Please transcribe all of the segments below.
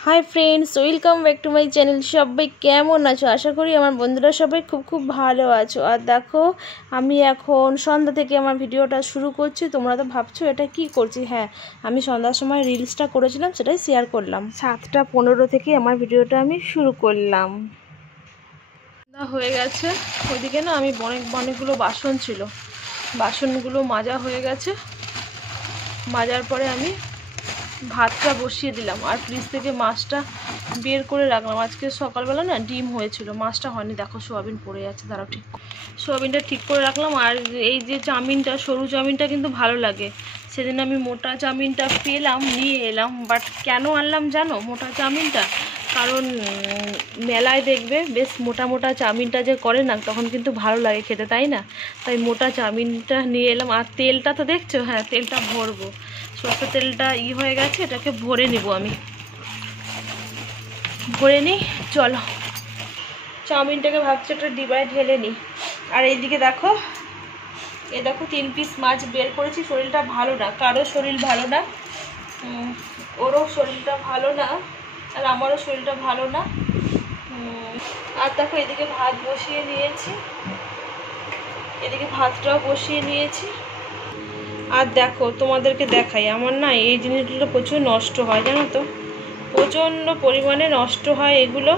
High friends welcome back to my channel सबाई केमन आछो आशा करी आमार बंधुरा सबाई खूब खूब भालो आछो। और देखो आमी एखन सन्ध्या थेके आमार भिडियोटा शुरू करछि। तोमरा तो भाबछो एटा कि करछि। हाँ आमी सन्ध्यार समय रिल्सटा करेछिलाम सेटाई शेयार करलाम। 7टा 15 थेके आमार भिडियोटा आमी शुरू करलाम। হয়ে গেছে ওইদিকে না আমি অনেকগুলো বাসন ছিল, বাসনগুলো মাজা হয়ে গেছে। মাজার পরে আমি ভাতটা বসিয়ে দিলাম আর ফ্রিজ থেকে মাছটা বের করে রাখলাম। আজকে সকালবেলা না ডিম হয়েছিল, মাছটা হয়নি। দেখো সোয়াবিন পড়ে যাচ্ছে, দাঁড়াও ঠিক সোয়াবিনটা ঠিক করে রাখলাম। আর এই যে চাউমিনটা, সরু চাউমিনটা কিন্তু ভালো লাগে। সেদিন আমি মোটা চাউমিনটা পেলাম, নিয়ে এলাম। বাট কেন আনলাম জানো মোটা চাউমিনটা? কারণ মেলায় দেখবে বেশ মোটা মোটা চাউমিনটা যে করে না, তখন কিন্তু ভালো লাগে খেতে, তাই না? তাই মোটা চাউমিনটা নিয়ে এলাম। আর তেলটা তো দেখছো, হ্যাঁ তেলটা ভরবো। সরষের তেলটা হয়ে গেছে, এটাকে ভরে নিব। আমি ভরে নিই, চলো। চাউমিনটাকে ভাবছি একটা ডিবায় ঢেলে নিই। আর এইদিকে দেখো, দেখো 3 পিস মাছ বের করেছি। শরীরটা ভালো না, কারো শরীর ভালো না, ওরও শরীরটা ভালো না, আর আমারও শরীরটা ভালো না। আর দেখো এদিকে ভাত বসিয়ে নিয়েছি, এদিকে ভাতটাও বসিয়ে নিয়েছি। আর দেখো তোমাদেরকে দেখাই, আমার না এই জিনিসগুলো প্রচুর নষ্ট হয় জানো তো, প্রচণ্ড পরিমাণে নষ্ট হয় এগুলো।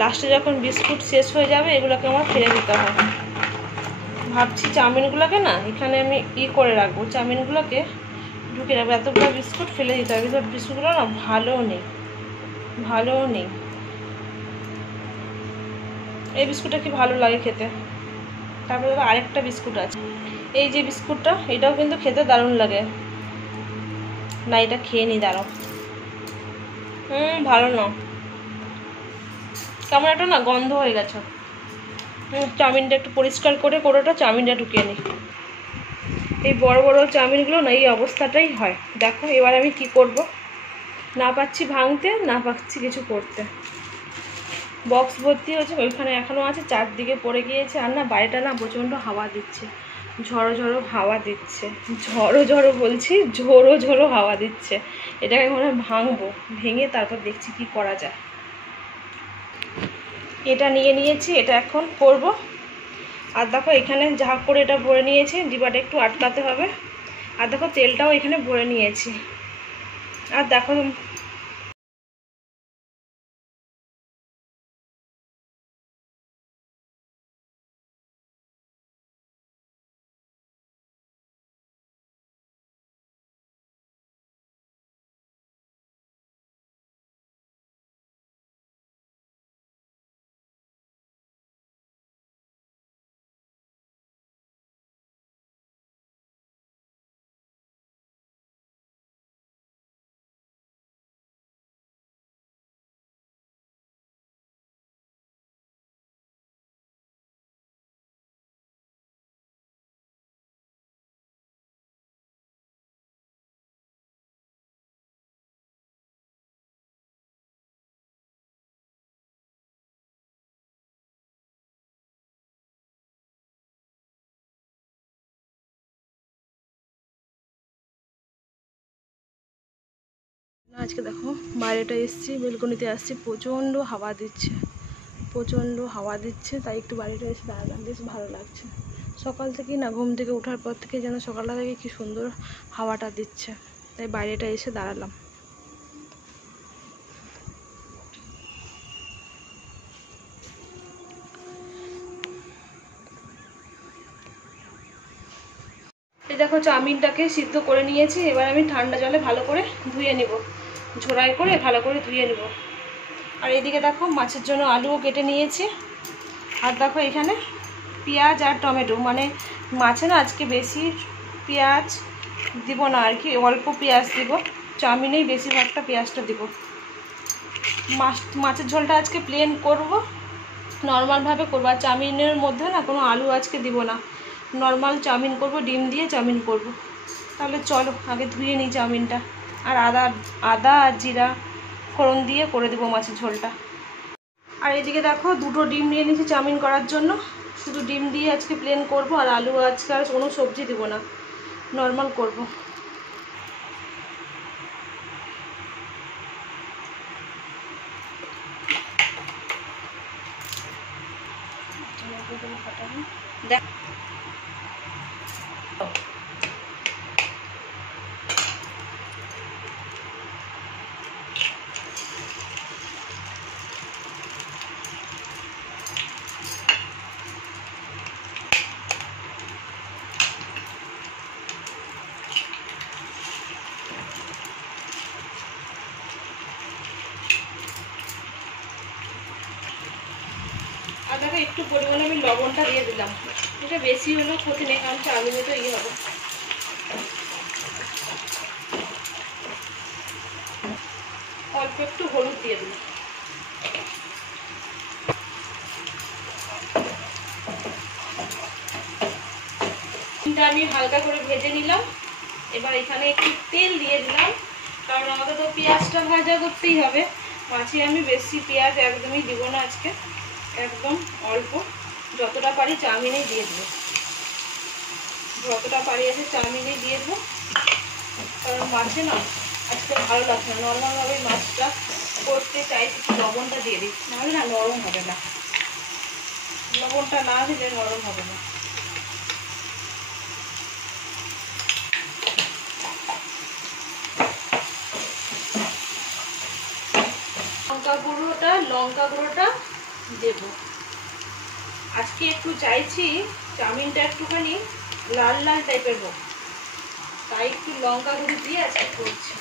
লাস্টে যখন বিস্কুট শেষ হয়ে যাবে এগুলোকে আমার ফেলে দিতে হয়। ভাবছি চাউমিনগুলোকে না এখানে আমি করে রাখবো, চাউমিনগুলোকে ঢুকে রাখবো। এতগুলো বিস্কুট ফেলে দিতে হবে, এসব বিস্কুটগুলো না ভালোও নেই, ভালোও নেই। এই বিস্কুটটা কি ভালো লাগে খেতে। তারপরে আরেকটা বিস্কুট আছে, এই যে বিস্কুটটা, এটাও কিন্তু খেতে দারুণ লাগে। না এটা খেয়ে নি, দাঁড়াও। ভালো না, কেমন একটা না গন্ধ হয়ে গেছে। চাউমিনটা একটু পরিষ্কার করে কোটোটা চাউমিনটা ঢুকিয়ে নিই। এই বড় বড় চাউমিনগুলো না এই অবস্থাটাই হয়। দেখো এবার আমি কি করব, না পাচ্ছি ভাঙতে, না পাচ্ছি কিছু করতে। বক্স ভর্তি হয়েছে, ওইখানে এখনও আছে, চারদিকে পড়ে গিয়েছে। আর না বাইরেটা না প্রচণ্ড হাওয়া দিচ্ছে, ঝড়ো ঝড়ো হাওয়া দিচ্ছে। ঝড়ো ঝড়ো বলছি, ঝোড়ো ঝোড়ো হাওয়া দিচ্ছে। এটাকে মনে হয় ভাঙবো, ভেঙে তারপর দেখছি কি করা যায়। এটা নিয়ে নিয়েছি, এটা এখন করব। আর দেখো এখানে ঝাঁক করে এটা ভরে নিয়েছি, ডিবাটা একটু আটকাতে হবে। আর দেখো তেলটাও এখানে ভরে নিয়েছি। আর দেখো আজকে দেখো বাইরেটা এসছি, বেলকনিতে আসছি, প্রচণ্ড হাওয়া দিচ্ছে, প্রচণ্ড হাওয়া দিচ্ছে। তাই একটু বাইরেটা এসে দাঁড়ালাম, বেশ ভালো লাগছে। সকাল থেকেই না, ঘুম থেকে ওঠার পর থেকে যেন সকালটা থেকে কি সুন্দর হাওয়াটা দিচ্ছে, তাই বাইরেটা এসে দাঁড়ালাম। এই দেখো চাউমিনটাকে সিদ্ধ করে নিয়েছি, এবার আমি ঠান্ডা জলে ভালো করে ধুয়ে নিব, ঝোড়াই করে ভালো করে ধুয়ে নিব। আর এদিকে দেখো মাছের জন্য আলুও কেটে নিয়েছি। আর দেখো এখানে পেঁয়াজ আর টমেটো, মানে মাছে না আজকে বেশি পেঁয়াজ দিব না আর কি, অল্প পেঁয়াজ দিব। চাউমিনেই বেশিরভাগটা পেঁয়াজটা দিব। মাছের ঝোলটা আজকে প্লেন করব, নর্মালভাবে করবো। আর চাউমিনের মধ্যে না কোনো আলু আজকে দিব না, নর্মাল চাউমিন করব, ডিম দিয়ে চাউমিন করব। তাহলে চলো আগে ধুয়ে নিই চাউমিনটা। আর আদা আর জিরা ফোড়ন দিয়ে করে দেবো মাছের ঝোলটা। আর এদিকে দেখো 2টো ডিম নিয়ে নিয়েছি চাউমিন করার জন্য। শুধু ডিম দিয়ে আজকে প্লেন করব, আর আলু আজকে আর কোনো সবজি দেবো না, নর্মাল করব। দেখ আদাকে একটু পরিমাণে আমি লবণটা দিয়ে দিলাম। এটা বেশি হলেও ক্ষতি নেই, কারণ চাউমিনে তো ইয়ে হবে। অল্প একটু হলুদ দিয়ে দিলাম। আমি হালকা করে ভেজে নিলাম। এবার এখানে একটু তেল দিয়ে দিলাম, কারণ আমাকে তো পেঁয়াজটা ভাজা করতেই হবে। মাছে আমি বেশি পেঁয়াজ একদমই দিব না আজকে, একদম অল্প, যতটা পারি চাউমিনেই দিয়ে দেবো। যতটা পারি আছে চাউমিনেই দিয়ে দেবো, কারণ মাছে না আজকে ভালো লাগছে না। নর্মালভাবে মাছটা করতে চাইছি, একটু লবণটা দিয়ে দিই, নাহলে না নরম হবে না। লবণটা না দিলে নরম হবে না। লঙ্কা গুঁড়োটা দেব। আজকে একটু চাইছি চাউমিনটা একটুখানি লাল লাল টাইপের হোক, তাই একটু লঙ্কা গুঁড়ো দিয়ে আজকে করছি।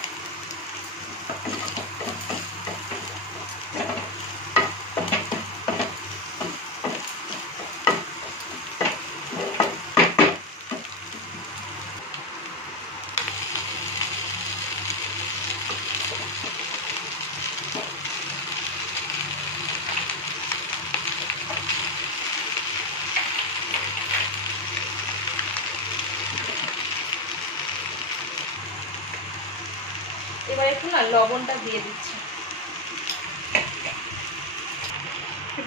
এবার একটু না লবণটা দিয়ে দিচ্ছি।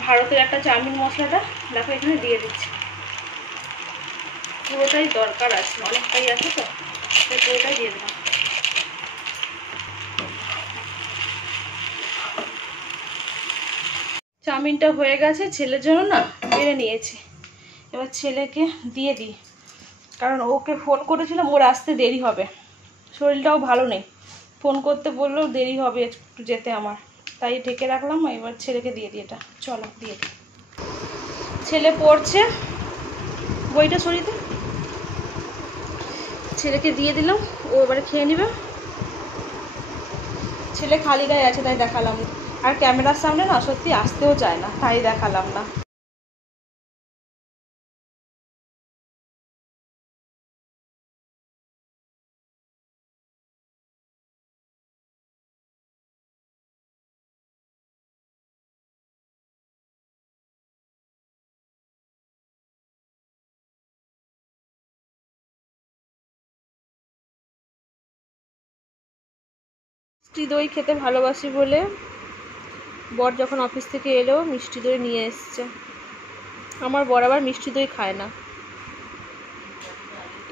ভারতের একটা চাউমিন মশলাটা দেখো এখানে দিয়ে দিচ্ছি। পুরোটাই দরকার আছে, অনেকটাই আছে তো, পুরোটাই দিয়ে দেবো। চাউমিনটা হয়ে গেছে, ছেলের জন্য না বেড়ে নিয়েছি। এবার ছেলেকে দিয়ে দিই, কারণ ওকে ফোন করেছিলাম, ওর আসতে দেরি হবে, শরীরটাও ভালো নেই। ফোন করতে বললেও দেরি হবে একটু যেতে আমার, তাই ঢেকে রাখলাম। এবার ছেলেকে দিয়ে দিই, এটা চলো দিয়ে দিই। ছেলে পড়ছে, বইটা সরিয়ে দে। ছেলেকে দিয়ে দিলাম, ও এবারে খেয়ে নেবে। ছেলে খালি গায়ে আছে তাই দেখালাম, আর ক্যামেরার সামনে না সত্যি আসতেও চায় না, তাই দেখালাম না। মিষ্টি দই খেতে ভালোবাসি বলে বর যখন অফিস থেকে এলো মিষ্টি দই নিয়ে এসছে। আমার বর আবার মিষ্টি দই খায় না,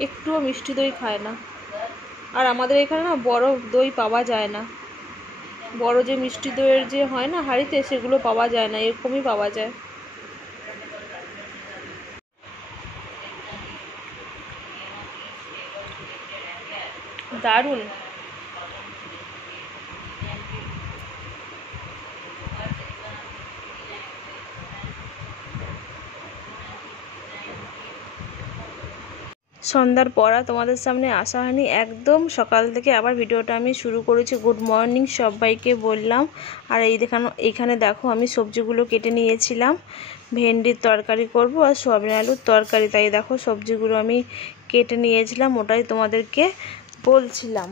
একটুও মিষ্টি দই খায় না। আর আমাদের এখানে না বড় দই পাওয়া যায় না, বড় যে মিষ্টি দইয়ের যে হয় না হাঁড়িতে, সেগুলো পাওয়া যায় না, এরকমই পাওয়া যায়। দারুণ। সন্ধ্যার পর তোমাদের সামনে আসা হয়নি, একদম সকাল থেকে আবার ভিডিওটা আমি শুরু করেছি। গুড মর্নিং সবাইকে বললাম। আর এইখানে দেখো আমি সবজিগুলো কেটে নিয়েছিলাম, ভেন্ডির তরকারি করব আর সয়াবিন আলুর তরকারি, তাই দেখো সবজিগুলো আমি কেটে নিয়েছিলাম, ওটাই তোমাদেরকে বলছিলাম।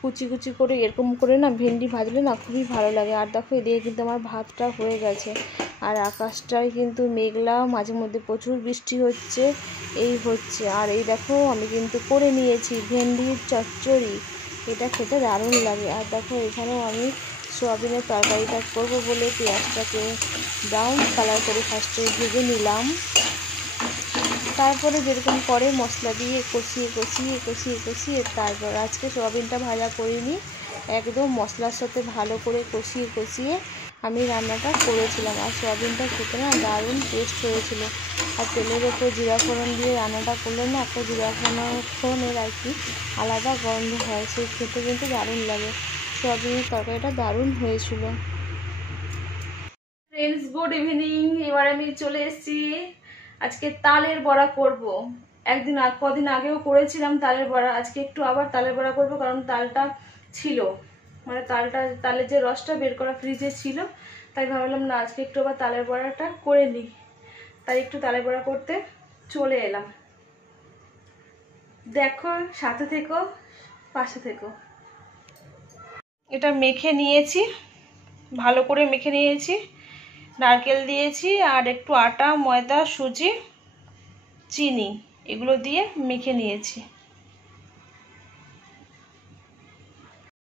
কুচি কুচি করে এরকম করে না ভেন্ডি ভাজলে না খুবই ভালো লাগে। আর দেখো এদিকে কিন্তু আমার ভাতটা হয়ে গেছে, আর আকাশটাই কিন্তু মেঘলা, মাঝে মধ্যে প্রচুর বৃষ্টি হচ্ছে, এই হচ্ছে। আর এই দেখো আমি কিন্তু করে নিয়েছি ভেন্ডির চচ্চড়ি, এটা খেতে দারুণ লাগে। আর দেখো এখানেও আমি সোয়াবিনের তরকারিটা করবো বলে পেঁয়াজটাকে ব্রাউন কালার করে ফার্স্টে ভেজে নিলাম, তারপরে যেরকম করে মশলা দিয়ে কষিয়ে কষিয়ে কষিয়ে কষিয়ে তারপর আজকে সোয়াবিনটা ভাজা করিনি, একদম মশলার সাথে ভালো করে কষিয়ে কষিয়ে আমি রান্নাটা করেছিলাম। আর সয়াবিনটা খেতে না দারুণ টেস্ট হয়েছিল। আর তেলের ওপর জিরা ফোড়ন দিয়ে রান্নাটা করলে না একটা জিরা ফোড়নের আর কি আলাদা গন্ধ হয়, সেই খেতে কিন্তু দারুণ লাগে। সয়াবিনের তরকারিটা দারুণ হয়েছিল। Friends, good evening. এবার আমি চলে এসেছি, আজকে তালের বড়া করব। কদিন আগেও করেছিলাম তালের বড়া, আজকে একটু আবার তালের বড়া করব, কারণ তালটা ছিল, মানে তালের যে রসটা বের করা ফ্রিজে ছিল, তাই ভাবলাম না আজকে একটু আবার তালের বড়াটা করে নিই, তাই একটু তালের বড়া করতে চলে এলাম। দেখো, সাথে থেকো, পাশে থেকো। এটা মেখে নিয়েছি, ভালো করে মেখে নিয়েছি, নারকেল দিয়েছি আর একটু আটা, ময়দা, সুজি, চিনি এগুলো দিয়ে মেখে নিয়েছি।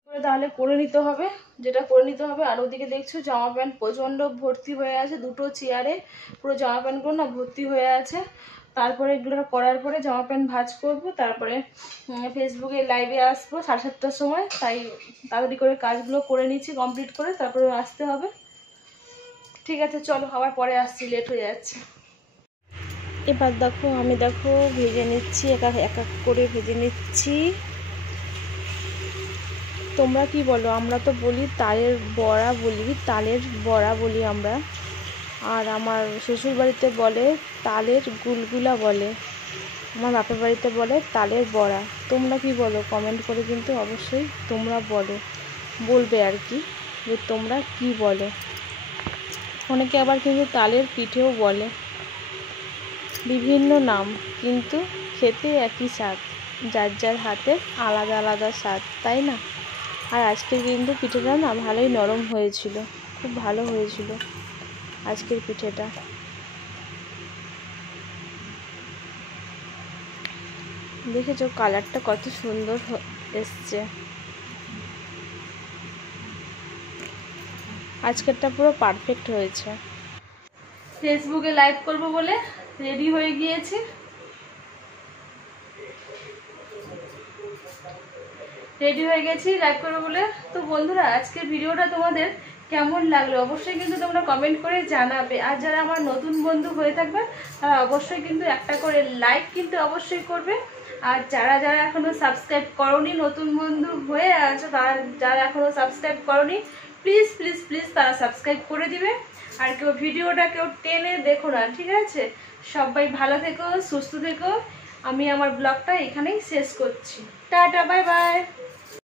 তাহলে করে নিতে হবে, যেটা করে নিতে হবে। আর ওদিকে দেখছো জামা প্যান্ট প্রচণ্ড ভর্তি হয়ে আছে, দুটো চেয়ারে পুরো জামা প্যান্টগুলো না ভর্তি হয়ে আছে। তারপরে এগুলো করার পরে জামা প্যান্ট ভাঁজ করব, তারপরে ফেসবুকে লাইভে আসবো 7:30টার সময়, তাই তাড়াতাড়ি করে কাজগুলো করে নিচ্ছি, কমপ্লিট করে তারপরে আসতে হবে। ঠিক আছে, চলো আবার পরে আসছি, লেট হয়ে যাচ্ছে। এবার দেখো আমি ভেজে নিচ্ছি, এক এক করে ভেজে নিচ্ছি। তোমরা কি বলো? আমরা তো বলি তালের বড়া বলি আমরা। আর আমার শ্বশুর বাড়িতে বলে তালের গুলগুলা বলে, আমার বাপের বাড়িতে বলে তালের বড়া। তোমরা কি বলো? কমেন্ট করে কিন্তু অবশ্যই তোমরা বলবে আর কি, যে তোমরা কি বলো। অনেকে আবার কিন্তু তালের পিঠেও বলে, বিভিন্ন নাম, কিন্তু খেতে একই স্বাদ, যার যার হাতে আলাদা আলাদা স্বাদ, তাই না? আর আজকের কিন্তু পিঠেটা না ভালোই নরম হয়েছিল, খুব ভালো হয়েছিল আজকের পিঠেটা। দেখেছো কালারটা কত সুন্দর এসছে, আজকেরটা পুরো পারফেক্ট হয়েছে। ফেসবুকে লাইভ করব বলে রেডি হয়ে গিয়েছি। লাইভ করবো বলে। তো বন্ধুরা, আজকের ভিডিওটা তোমাদের কেমন লাগলো অবশ্যই কিন্তু তোমরা কমেন্ট করে জানাবে। আর যারা আমার নতুন বন্ধু হয়ে থাকবে তারা অবশ্যই কিন্তু একটা করে লাইক কিন্তু অবশ্যই করবে। আর যারা যারা এখনো সাবস্ক্রাইব করোনি, নতুন বন্ধু হয়ে আছো, তারা যারা এখনো সাবস্ক্রাইব করোনি, প্লিজ প্লিজ প্লিজ তারা সাবস্ক্রাইব করে দিবে। আর ভিডিওটা কেউ টেনে দেখো না, ঠিক আছে? সবাই ভালো থেকো, সুস্থ থেকো। আমি আমার ব্লগটা এখানেই শেষ করছি। Tata, bye bye.